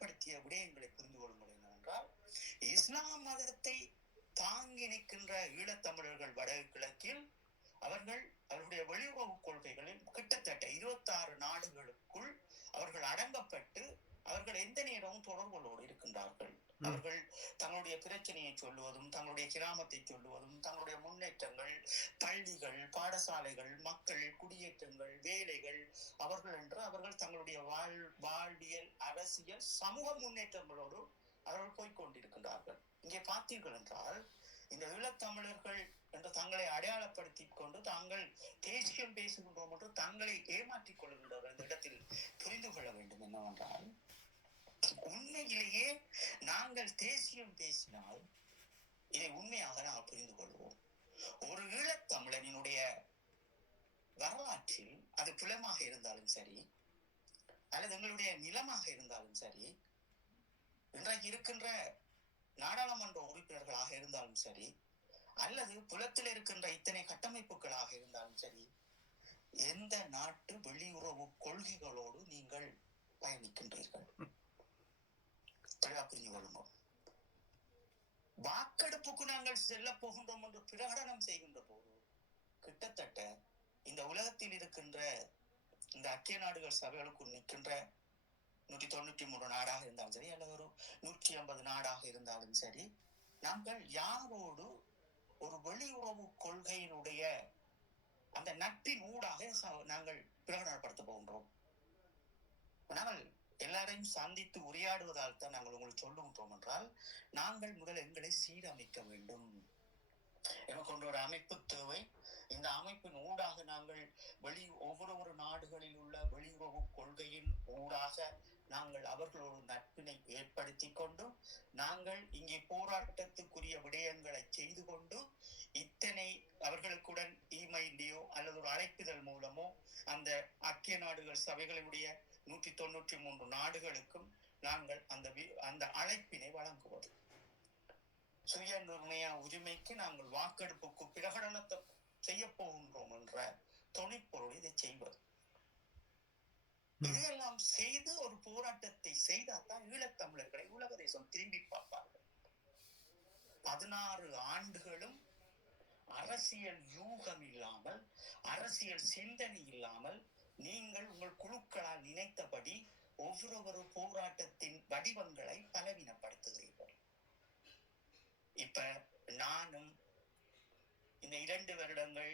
அடையாளப்படுத்திய விடயங்களை புரிந்து கொள்ளுங்கள் என்னவென்றால் இஸ்லாம் மதத்தை தாங்கி நிற்கின்ற ஈழத்தமிழர்கள் வடகிழக்கில் அவர்கள் அவருடைய வெளியுறவு கொள்கைகளில் கிட்டத்தட்ட இருபத்தாறு நாடுகளுக்குள் அவர்கள் அடங்கப்பட்டு அவர்கள் எந்த நேரமும் தொடர்புகளோடு இருக்கின்றார்கள். அவர்கள் தங்களுடைய பிரச்சனையை சொல்லுவதும் தங்களுடைய கிராமத்தை சொல்லுவதும் தங்களுடைய முன்னேற்றங்கள் பள்ளிகள் பாடசாலைகள் மக்கள் குடியேற்றங்கள் வேலைகள் அவர்கள் என்று அவர்கள் தங்களுடைய வாழ் வாழ்வியல் அரசியல் சமூக முன்னேற்றங்களோடு அவர்கள் போய்க் கொண்டிருக்கின்றார்கள் இங்கே பார்த்தீர்கள் என்றால் இந்த ஈழத்தமிழர்கள் என்று தங்களை அடையாளப்படுத்திக் கொண்டு தாங்கள் தேசியம் பேசுகின்றோம் என்று தங்களை ஏமாற்றிக் கொள்கின்றவர்கள் இந்த இடத்தில் புரிந்து கொள்ள வேண்டும் என்னவென்றால் உண்மையிலேயே நாங்கள் தேசியம் பேசினால் இதை உண்மையாக நாம் புரிந்து கொள்வோம். ஒரு ஈழத்தமிழனினுடைய வரலாற்றில் அது புலமாக இருந்தாலும் சரி அல்லது எங்களுடைய நிலமாக இருந்தாலும் சரி இன்றைக்கு இருக்கின்ற நாடாளுமன்ற உறுப்பினர்களாக இருந்தாலும் சரி அல்லது புலத்தில் இருக்கின்ற இத்தனை கட்டமைப்புகளாக இருந்தாலும் சரி எந்த நாட்டு வெளியுறவு கொள்கைகளோடு நீங்கள் பயணிக்கின்றீர்கள்? தெளிவா புரிஞ்சு கொள்ளுங்கள் வாக்கெடுப்புக்கு நாங்கள் செல்ல போகின்றோம் என்று பிரகடனம் செய்கின்ற போது கிட்டத்தட்ட இந்த உலகத்தில் இருக்கின்ற இந்த அக்கிய நாடுகள் சபைகளுக்குள் நிற்கின்ற நூற்றி தொண்ணூற்றி மூணு நாடாக இருந்தாலும் சரி அல்லது ஒரு நூற்றி ஐம்பது நாடாக இருந்தாலும் சரி நாங்கள் யாரோடு ஒரு வெளியுறவு கொள்கையினுடைய அந்த நட்பின் ஊடாக நாங்கள் பிரகடனப்படுத்த போகின்றோம். நாங்கள் எல்லாரையும் சந்தித்து உரையாடுவதால் தான் நாங்கள் உங்களுக்கு சொல்லுகின்றோம் என்றால் நாங்கள் முதல் எங்களை சீரமைக்க வேண்டும். எனக்கு ஒன்று ஒரு அமைப்பு தேவை. இந்த அமைப்பின் ஊடாக நாங்கள் வெளி ஒவ்வொரு ஒரு நாடுகளில் உள்ள வெளியுறவு கொள்கையின் ஊடாக நாங்கள் அவர்களோடு நட்பினை ஏற்படுத்தி கொண்டு நாங்கள் இங்கே போராட்டத்துக்குரிய விடயங்களை செய்து கொண்டு இத்தனை அவர்களுக்குடன் இமெயிலையோ அல்லது ஒரு அழைப்புதல் மூலமோ அந்த ஐக்கிய நாடுகள் சபைகளினுடைய நூற்றி தொண்ணூற்றி மூன்று நாடுகளுக்கும் நாங்கள் அந்த அந்த அழைப்பினை வழங்குவது. சுய நிர்ணய உரிமைக்கு நாங்கள் வாக்கெடுப்புக்கு பிரகடனத்தை செய்ய போகின்றோம் என்ற துணைப்பொருள் இதை செய்வது. இதையெல்லாம் செய்து ஒரு போராட்டத்தை செய்தால்தான் ஈழத்தமிழர்களை உலக தேசம் திரும்பி பார்ப்பார்கள். பதினாறு ஆண்டுகளும் அரசியல் யூகம் இல்லாமல் அரசியல் சிந்தனை இல்லாமல் நீங்கள் உங்கள் குழுக்களால் நினைத்தபடி ஒவ்வொரு போராட்டத்தின் வடிவங்களை பலவீனப்படுத்துகிறீர்கள். இப்ப நானும் இந்த இரண்டு வருடங்கள்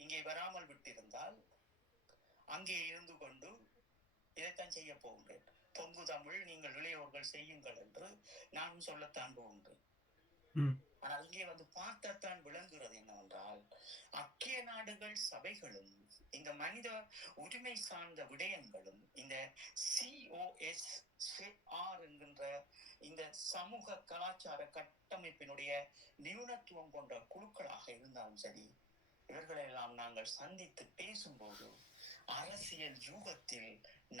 இங்கே வராமல் விட்டிருந்தால் அங்கே இருந்து கொண்டு இதைத்தான் செய்ய போகின்றேன். பொங்கு தமிழ் நீங்கள் இளையோர்கள் செய்யுங்கள் என்று நானும் சொல்லத்தான் போகின்றேன். ஆனால் இங்கே வந்து பார்த்தாத்தான் விளங்குகிறது என்னவென்றால் ஐக்கிய நாடுகள் சபைகளும் இந்த மனித உரிமை சார்ந்த விடயங்களும் இந்த சிஓஎஸ் ஆர் என்கின்ற இந்த சமூக கலாச்சார கட்டமைப்பினுடைய நிபுணத்துவம் கொண்ட குழுக்களாக இருந்தாலும் சரி இவர்களெல்லாம் நாங்கள் சந்தித்து பேசும்போது அரசியல் யூகத்தில்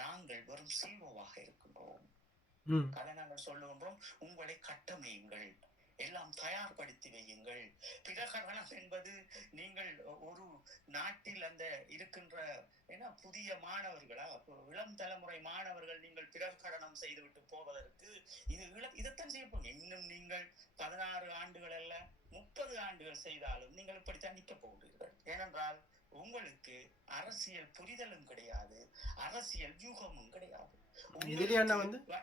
நாங்கள் வெறும் சீவோவாக இருக்கின்றோம். அதை நாங்கள் சொல்லுகின்றோம் உங்களை கட்டமையுங்கள். எல்லாம் தயார்படுத்தி வையுங்கள். பிரகடனம் என்பது நீங்கள் ஒரு நாட்டில் அந்த இருக்கின்ற என்ன புதிய மாணவர்களா? இளம் தலைமுறை மாணவர்கள் நீங்கள் பிரகடனம் செய்துவிட்டு போவதற்கு இது இள- இதைத்தான் செய்ய இன்னும் நீங்கள் பதினாறு ஆண்டுகள் அல்ல முப்பது ஆண்டுகள் செய்தாலும் நீங்கள் இப்படித்தான் நிற்க போகிறீர்கள். ஏனென்றால் உங்களுக்கு அரசியல் புரிதலும் கிடையாது அரசியல் யூகமும் கிடையாது.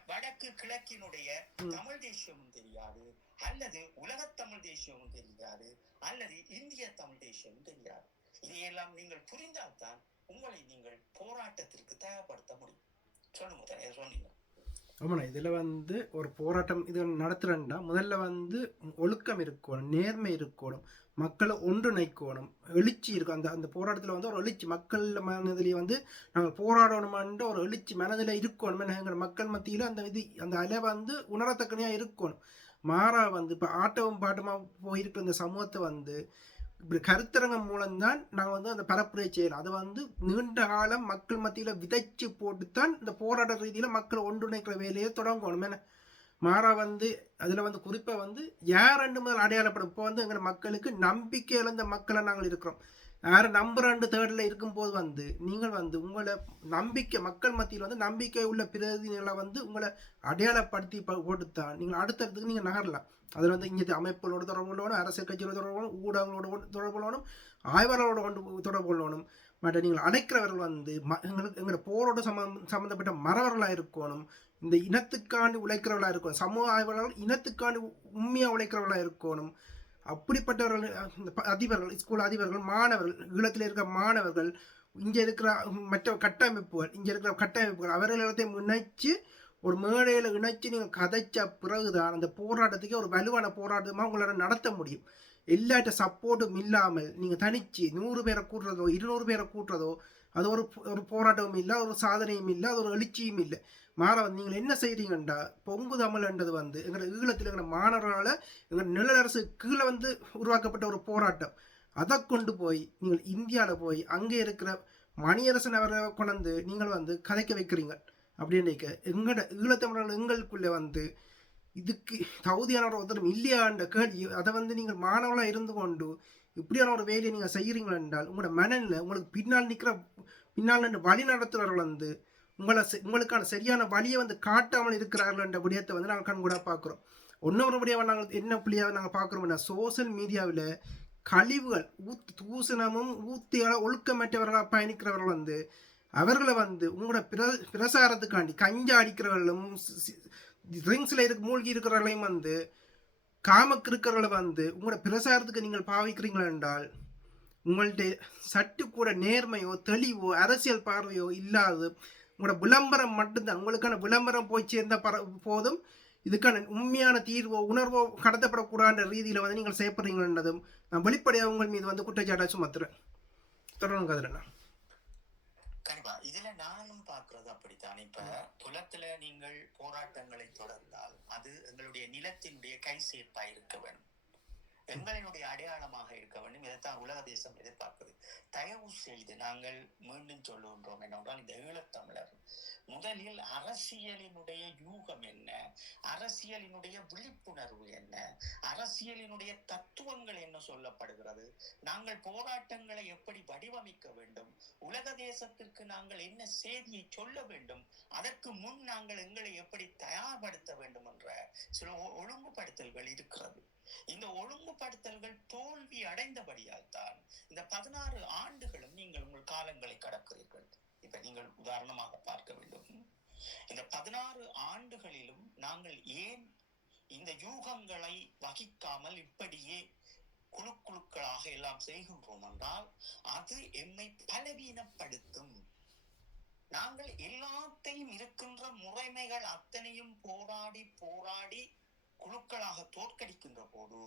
வடக்கு கிழக்கினுடைய. தமிழ் தேசியமும் தெரியாது அல்லது உலகத் தமிழ் தேசியமும் தெரியாது அல்லது இந்திய தமிழ் தேசியமும் தெரியாது. இதையெல்லாம் நீங்கள் புரிந்தால்தான் உங்களை நீங்கள் போராட்டத்திற்கு தயார்படுத்த முடியும். சொல்லுங்க சொன்னீங்க. ஆமாண்ணா இதில் வந்து ஒரு போராட்டம் இது நடத்துகிறேன்னா முதல்ல வந்து ஒழுக்கம் இருக்கணும் நேர்மை இருக்கணும் மக்களை ஒன்றிணைக்கணும். எழுச்சி இருக்கும். அந்த அந்த போராட்டத்தில் வந்து ஒரு எழுச்சி. மக்கள் மனதிலே வந்து நாங்கள் போராடணுமென்ற ஒரு எழுச்சி மனதில் இருக்கணும். எங்கள் மக்கள் மத்தியில் அந்த இது அந்த அலை வந்து உணரத்தக்கனையாக இருக்கணும். மாறா வந்து இப்போ ஆட்டவும் பாட்டமாக போயிருக்கிற இந்த சமூகத்தை வந்து கருத்தரங்கம் மூலம்தான் நாங்கள் வந்து அந்த பரப்புரை செய்யலாம் அது வந்து நீண்ட காலம் மக்கள் மத்தியில் விதைச்சு போட்டுத்தான் இந்த போராட்ட ரீதியில் மக்களை ஒன்றிணைக்கிற வேலையை தொடங்கணும். என்ன? மாறா வந்து அதில் வந்து குறிப்பாக வந்து யார் ரெண்டு முதல் அடையாளப்படும்? இப்போ வந்து எங்கள் மக்களுக்கு நம்பிக்கை இழந்த மக்களை நாங்கள் இருக்கிறோம். யார் நம்பர் ரெண்டு தேர்டில் இருக்கும்போது வந்து நீங்கள் வந்து உங்களை நம்பிக்கை மக்கள் மத்தியில் வந்து நம்பிக்கை உள்ள பிரதிநிதிகளை வந்து உங்களை அடையாளப்படுத்தி கொடுத்தா நீங்கள் அடுத்தடுத்துக்கு நீங்கள் நகரலாம். அதில் வந்து இங்கே அமைப்புகளோட தொடர்பு கொள்ளணும் அரசியல் கட்சியோட தொடர்பு கொள்ளணும் ஊடகங்களோட தொடர்பு கொள்ளணும் ஆய்வாளர்களோட கொண்டு தொடர்பு கொள்ளணும் மற்ற நீங்கள் அழைக்கிறவர்கள் வந்து ம எங்களுக்கு எங்களோட போரோட சம்ம சம்மந்தப்பட்ட மறவர்களாக இருக்கணும். இந்த இனத்துக்காண்டு உழைக்கிறவளாக இருக்கணும். சமூக ஆய்வாளர்கள் இனத்துக்காண்டு உண்மையாக உழைக்கிறவளாக இருக்கணும். அப்படிப்பட்டவர்கள் இந்த ப- அதிபர்கள் ஸ்கூல் அதிபர்கள் மாணவர்கள் ஈழத்தில் இருக்கிற மாணவர்கள் இங்கே இருக்கிற மற்ற கட்டமைப்புகள் இங்கே இருக்கிற கட்டமைப்புகள் அவர்கள் எல்லாத்தையும் இணைச்சு ஒரு மேடையில் இணைச்சு நீங்கள் கதைச்ச பிறகுதான் அந்த போராட்டத்துக்கு ஒரு வலுவான போராட்டமாக உங்களால் நடத்த முடியும். எல்லாட்ட சப்போர்ட்டும் இல்லாமல் நீங்கள் தனிச்சு நூறு பேரை கூட்டுறதோ இருநூறு பேரை கூட்டுறதோ அது ஒரு ஒரு போராட்டமும் இல்லை ஒரு சாதனையும் இல்லை அது ஒரு எழுச்சியும் இல்லை. மாற வந்து நீங்கள் என்ன செய்கிறீங்கண்டா பொங்கு தமிழ்ன்றது வந்து எங்களோட ஈழத்தில் இருக்கிற மாணவர்களால் எங்கள் நிழலரசு கீழே வந்து உருவாக்கப்பட்ட ஒரு போராட்டம். அதை கொண்டு போய் நீங்கள் இந்தியாவில் போய் அங்கே இருக்கிற மணியரசன் அவரை கொண்டு நீங்கள் வந்து கதைக்க வைக்கிறீங்க அப்படின்னு எங்களோட ஈழத்தமிழர்கள் எங்களுக்குள்ளே வந்து இதுக்கு தகுதியான ஒருத்தரும் இல்லையான்ற கேள்வி அதை வந்து நீங்கள் மாணவர்களாக இருந்து கொண்டு இப்படியான ஒரு வேலையை நீங்கள் செய்கிறீங்களா என்றால் உங்களோட மனநிலை உங்களுக்கு பின்னால் நிற்கிற பின்னால் நின்று வழி நடத்துகிறவர்கள் வந்து உங்களை உங்களுக்கான சரியான வழியை வந்து காட்டாமல் இருக்கிறார்கள் என்ற விடயத்தை வந்து நாங்கள் கண்கூட பார்க்குறோம். இன்னொரு முடியாமல் நாங்கள் என்ன புள்ளியாக நாங்கள் பார்க்குறோம்னா சோஷியல் மீடியாவில் கழிவுகள் ஊத் தூசணமும் ஊத்தியால் ஒழுக்கமற்றவர்களாக பயணிக்கிறவர்கள் வந்து அவர்களை வந்து உங்களோட பிர பிரசாரத்துக்காண்டி கஞ்சா அடிக்கிறவர்களும் ட்ரிங்க்ஸில் இருக்க மூழ்கி இருக்கிறவர்களையும் வந்து காமக்கிருக்கிறவர்களை வந்து உங்களோட பிரசாரத்துக்கு நீங்கள் பாவிக்கிறீங்களா என்றால் உங்கள்ட்ட சற்று கூட நேர்மையோ தெளிவோ அரசியல் பார்வையோ இல்லாது உங்களோட விளம்பரம் மட்டும்தான். உங்களுக்கான விளம்பரம் போய் சேர்ந்த பர போதும். இதுக்கான உண்மையான தீர்வோ உணர்வோ கடத்தப்படக்கூடாத ரீதியில் வந்து நீங்கள் செய்யப்படுறீங்கன்றதும் நான் வெளிப்படையாக உங்கள் மீது வந்து குற்றச்சாட்டை சுமத்துறேன். தொடரும் கதிரண்ணா. கண்டிப்பா. இதுல நானும் பார்க்கிறது அப்படித்தான். இப்ப புலத்துல நீங்கள் போராட்டங்களை தொடர்ந்தால் அது எங்களுடைய நிலத்தினுடைய கை சேர்ப்பா இருக்க வேண்டும். எங்களினுடைய அடையாளமாக இருக்க வேண்டும். இதைத்தான் உலக தேசம் எதிர்பார்க்குது. தயவு செய்து நாங்கள் மீண்டும் சொல்லுகின்றோம் என்னவென்றால் இந்த ஈழத்தமிழர் முதலில் அரசியலினுடைய யூகம் என்ன? அரசியலினுடைய விழிப்புணர்வு என்ன? அரசியலினுடைய தத்துவங்கள் என்ன சொல்லப்படுகிறது? நாங்கள் போராட்டங்களை எப்படி வடிவமைக்க வேண்டும்? உலக தேசத்திற்கு நாங்கள் என்ன செய்தியை சொல்ல வேண்டும்? அதற்கு முன் நாங்கள் எங்களை எப்படி தயார்படுத்த வேண்டும் என்ற சில ஒ- ஒழுங்குபடுத்தல்கள் இருக்கிறது. இந்த ஒழுங்குபடுத்தல்கள் தோல்வி அடைந்தபடியால் தான் இந்த பதினாறு ஆண்டுகளும் நீங்கள் உங்கள் காலங்களை கடக்கிறீர்கள். இப்ப நீங்கள் உதாரணமாக பார்க்க வேண்டும். இந்த பதினாறு ஆண்டுகளிலும் நாங்கள் ஏன் இந்த யூகங்களை வகிக்காமல் இப்படியே குழு குழுக்களாக எல்லாம் செய்கின்றோம் என்றால் அது எம்மை பலவீனப்படுத்தும். நாங்கள் எல்லாத்தையும் இருக்கின்ற முறைமைகள் அத்தனையும் போராடி போராடி குழுக்களாக தோற்கடிக்கின்ற போது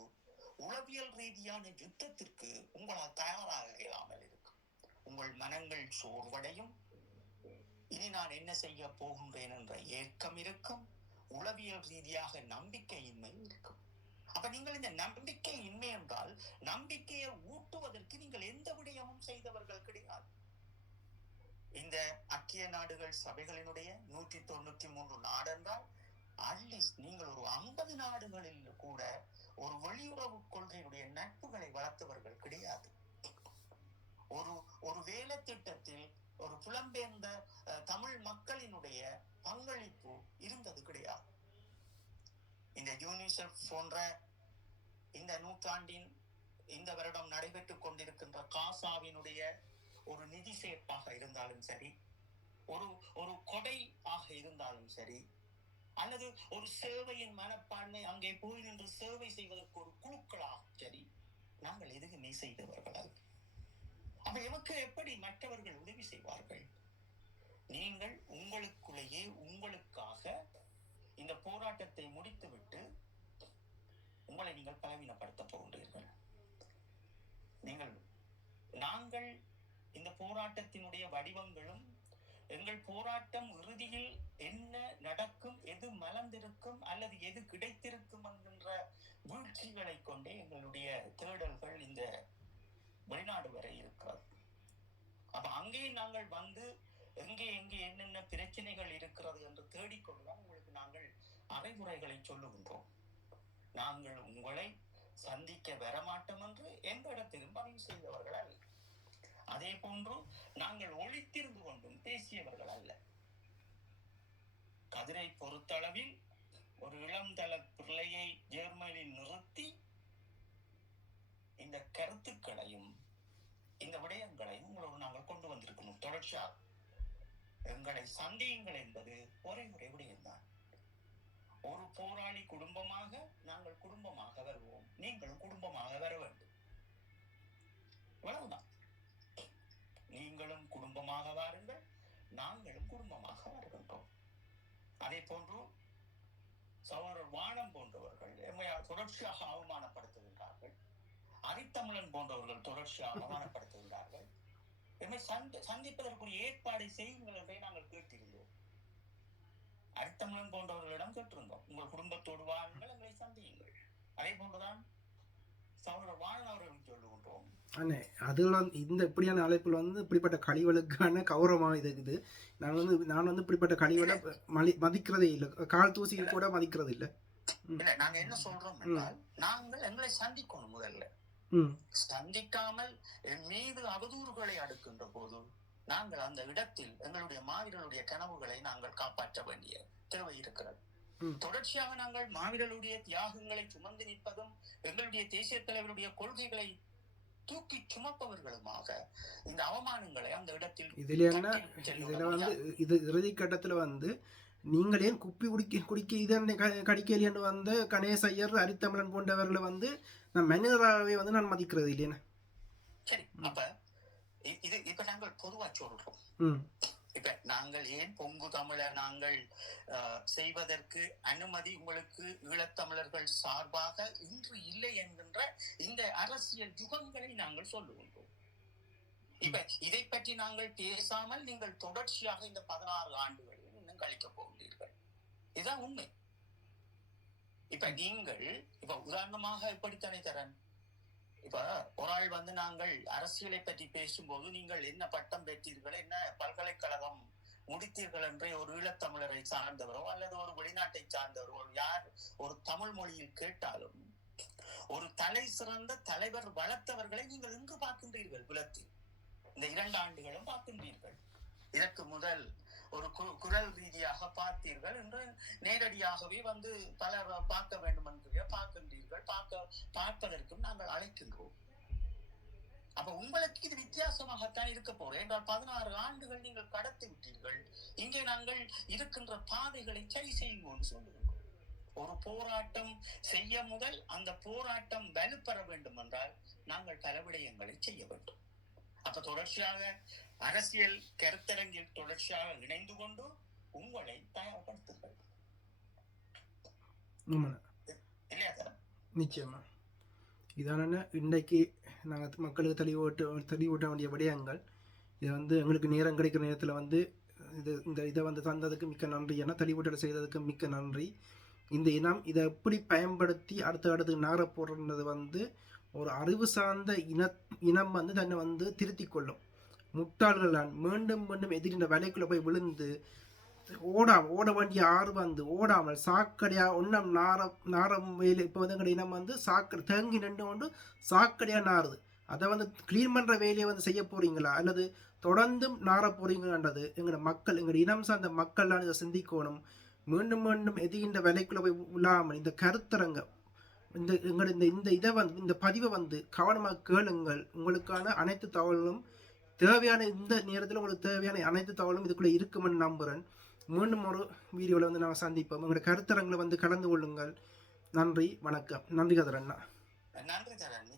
உளவியல் ரீதியான யுத்தத்திற்கு உங்களால் தயாராக இயலாமல் இருக்கும். உங்கள் மனங்கள் சோர்வடையும். இனி நான் என்ன செய்ய போகின்றேன் என்ற ஏக்கம் இருக்கும். உளவியல் ரீதியாக நம்பிக்கையின்மை இருக்கும். அப்ப நீங்கள் இந்த நம்பிக்கை இன்மை என்றால் நம்பிக்கையை ஊட்டுவதற்கு நீங்கள் எந்த விடயமும் செய்தவர்கள் கிடையாது. இந்த ஐக்கிய நாடுகள் சபைகளினுடைய நூற்றி தொண்ணூத்தி மூன்று நாடென்றால் அட்லீஸ்ட் நீங்கள் ஒரு ஐம்பது நாடுகளில் கூட ஒரு வெளியுறவு கொள்கையுடைய நட்புகளை வளர்த்தவர்கள் கிடையாது. ஒரு ஒரு வேலை திட்டத்தில் ஒரு புலம்பெயர்ந்த தமிழ் மக்களினுடைய பங்களிப்பு இருந்தது கிடையாது. இந்த யூனிசெஃப் போன்ற இந்த நூற்றாண்டின் இந்த வருடம் நடைபெற்றுக் கொண்டிருக்கின்ற காசாவினுடைய ஒரு நிதி சேர்ப்பாக இருந்தாலும் சரி ஒரு ஒரு கொடை ஆக இருந்தாலும் சரி அல்லது ஒரு சேவையின் மனப்பான்மை அங்கே போய் நின்று சேவை செய்வதற்கு ஒரு குழுக்களாக சரி நாங்கள் எதுவுமே செய்தவர்கள் அல்ல. அப்ப எமக்கு எப்படி மற்றவர்கள் உதவி செய்வார்கள் நீங்கள் உங்களுக்குள்ளேயே உங்களுக்காக இந்த போராட்டத்தை முடித்துவிட்டு உங்களை நீங்கள் பலவீனப்படுத்த போகின்றீர்கள் நீங்கள் நாங்கள் இந்த போராட்டத்தினுடைய வடிவங்களும் எங்கள் போராட்டம் இறுதியில் என்ன நடக்கும் எது மலர்ந்திருக்கும் அல்லது எது கிடைத்திருக்கும் என்கின்ற வீழ்ச்சிகளை கொண்டே எங்களுடைய தேடல்கள் இந்த வெளிநாடு வரை இருக்கிறது. அப்ப அங்கே நாங்கள் வந்து எங்கே எங்கே என்னென்ன பிரச்சனைகள் இருக்கிறது என்று தேடிக்கொண்டுதான் உங்களுக்கு நாங்கள் அறைமுறைகளை சொல்லுகின்றோம். நாங்கள் உங்களை சந்திக்க வரமாட்டோம் என்று எந்த இடத்திலும் பதிவு செய்தவர்கள் அல்ல அதே போன்று நாங்கள் ஒளித்திருந்து கொண்டும் பேசியவர்கள் அல்ல. கதிரை பொறுத்தளவில் ஒரு இளம்தள பிள்ளையை ஜெர்மனியில் நிறுத்தி இந்த கருத்துக்களையும் இந்த விடயங்களையும் உங்களோடு நாங்கள் கொண்டு வந்திருக்கணும். தொடர்ச்சியாக எங்களை சந்தேகங்கள் என்பது ஒரே ஒரே விடயம்தான். ஒரு போராளி குடும்பமாக நாங்கள் குடும்பமாக வருவோம். நீங்களும் குடும்பமாக வர வேண்டும். இவ்வளவுதான். நீங்களும் குடும்பமாக வாருங்கள் நாங்களும் குடும்பமாக வருகின்றோம். அதே போன்று சகோதரர் வானம் போன்றவர்கள் எம்மை தொடர்ச்சியாக அவமானப்படுத்துகின்றார்கள். அரித்தமிழன் போன்றவர்கள் தொடர்ச்சியாக அவமானப்படுத்துகின்றார்கள். எம்மை சந்தி சந்திப்பதற்குரிய ஏற்பாடு செய்யுங்கள் என்றே நாங்கள் கேட்டிருந்தோம். அரித்தமிழன் போன்றவர்களிடம் கேட்டிருந்தோம். உங்கள் குடும்பத்தோடு வாருங்கள் எங்களை சந்தியுங்கள். அதே போன்றுதான் சகோதரர் வாழன் அவர்கள் சொல்லுகின்றோம். அண்ணே அதில் வந்து இந்த இப்படியான அழைப்பில் வந்து இப்படிப்பட்ட கழிவுகளுக்கான கௌரவமாக இது இருக்குது. நான் வந்து நான் வந்து இப்படிப்பட்ட கழிவுகளை மலி மதிக்கிறதே இல்லை. கால் தூசிக்கு கூட மதிக்கிறது இல்லை. இல்ல நாங்க என்ன சொல்றோம் நாங்கள் எங்களை சந்திக்கணும் முதல்ல. சந்திக்காமல் என் மீது அவதூறுகளை அடுக்கின்ற போது நாங்கள் அந்த இடத்தில் எங்களுடைய மாவீரர்களுடைய கனவுகளை நாங்கள் காப்பாற்ற வேண்டிய தேவை இருக்கிறது. தொடர்ச்சியாக நாங்கள் மாவீரர்களுடைய தியாகங்களை சுமந்து நிற்பதும் எங்களுடைய தேசிய தலைவருடைய கொள்கைகளை தூக்கி சுமப்பவர்களுமாக இந்த அவமானங்களை அந்த இடத்தில் இதில் என்ன இதில் வந்து. இது இறுதி கட்டத்தில் வந்து நீங்களே குப்பி குடிக்க குடிக்க இதனை கடிக்கலியன்னு வந்த கணேச ஐயர் அரித்தமிழன் போன்றவர்களை வந்து நான் மனிதராகவே வந்து நான் மதிக்கிறது இல்லைன்னு சரி. அப்ப இது இப்ப நாங்கள் பொதுவா சொல்றோம் ம் நாங்கள் ஏன் பொங்கு தமிழர் நாங்கள் செய்வதற்கு அனுமதி உங்களுக்கு ஈழத்தமிழர்கள் சார்பாக இன்று இல்லை என்கின்ற இந்த அரசியல் யுகங்களை நாங்கள் சொல்லுகின்றோம். இப்ப இதை பற்றி நாங்கள் பேசாமல் நீங்கள் தொடர்ச்சியாக இந்த பதினாறு ஆண்டுகளில் இன்னும் கழிக்க போகிறீர்கள். இதுதான் உண்மை. இப்ப நீங்கள் இப்ப உதாரணமாக இப்படித்தானே தரேன்? இப்ப ஒரு ஆள் வந்து நாங்கள் அரசியலை பற்றி பேசும்போது நீங்கள் என்ன பட்டம் பெற்றீர்கள் என்ன பல்கலைக்கழகம் முடித்தீர்கள் என்றே ஒரு ஈழத்தமிழரை சார்ந்தவரோ அல்லது ஒரு வெளிநாட்டை சார்ந்தவரோ யார் ஒரு தமிழ் மொழியில் கேட்டாலும் ஒரு தலை சிறந்த தலைவர் வளர்த்தவர்களை நீங்கள் இங்கு பார்க்கின்றீர்கள்? குலத்தில். இந்த இரண்டு ஆண்டுகளும் பார்க்கின்றீர்கள். இதற்கு முதல் ஒரு குரல் ரீதியாக பார்த்தீர்கள் என்று நேரடியாகவே வந்து பல பார்க்க வேண்டும் என்று பார்க்கின்றீர்கள். பார்க்க பார்ப்பதற்கும் நாங்கள் அழைக்கின்றோம். அப்ப உங்களுக்கு இது வித்தியாசமாகத்தான் இருக்க போறோம் என்றால் பதினாறு ஆண்டுகள் நீங்கள் கடத்தி விட்டீர்கள். இங்கே நாங்கள் இருக்கின்ற பாதைகளை சரி செய்வோம் சொல்லுகின்றோம் ஒரு போராட்டம் செய்ய முதல் அந்த போராட்டம் வலுப்பெற வேண்டும் என்றால் நாங்கள் பல விடயங்களை செய்ய வேண்டும். அப்ப தொடர்ச்சியாக அரசியல் கருத்தரங்கில் தொடர்ச்சியாக இணைந்து கொண்டு உங்களை தயார்படுத்துங்கள். இல்லையா நிச்சயமா. இதான இன்றைக்கு நாங்கள் மக்களுக்கு தெளிவூட்ட தெளிவூட்ட வேண்டிய விடயங்கள். இது வந்து எங்களுக்கு நேரம் கிடைக்கிற நேரத்தில் வந்து இது இந்த இதை வந்து தந்ததுக்கு மிக்க நன்றி என தெளிவூட்டல் செய்ததுக்கு மிக்க நன்றி. இந்த இனம் இதை எப்படி பயன்படுத்தி அடுத்த அடுத்து நகர போடுறது வந்து ஒரு அறிவு சார்ந்த இன இனம் வந்து தன்னை வந்து திருத்திக் கொள்ளும் முட்டாள்கள் மீண்டும் மீண்டும் எதிரின வலைக்குள்ளே போய் விழுந்து ஓடாம ஓட வேண்டிய ஆறு வந்து ஓடாமல் சாக்கடையா ஒன்றும் நாரம் நாரம் வேலை இப்போ வந்து எங்களுடைய இனம் வந்து சாக்கடை தேங்கி நின்று கொண்டு சாக்கடையாக நாறுது. அதை வந்து க்ளீன் பண்ணுற வேலையை வந்து செய்ய போகிறீங்களா அல்லது தொடர்ந்தும் நார போகிறீங்களான்றது எங்களோட மக்கள் எங்களோட இனம் சார்ந்த மக்கள்லாம் இதை சிந்திக்கணும். மீண்டும் மீண்டும் எதிர்கின்ற வேலைக்குள்ளே போய் விழாமல் இந்த கருத்தரங்க இந்த எங்களோட இந்த இந்த இதை வந்து இந்த பதிவை வந்து கவனமாக கேளுங்கள். உங்களுக்கான அனைத்து தகவல்களும் தேவையான இந்த நேரத்தில் உங்களுக்கு தேவையான அனைத்து தகவலும் இதுக்குள்ளே இருக்குமென்னு நம்புகிறேன் மீண்டும் ஒரு வீடியோவில் வந்து நாங்கள் சந்திப்போம். உங்களோட கருத்தரங்களை வந்து கலந்து கொள்ளுங்கள். நன்றி வணக்கம். நன்றி கதிரண்ணா. நன்றி நன்றி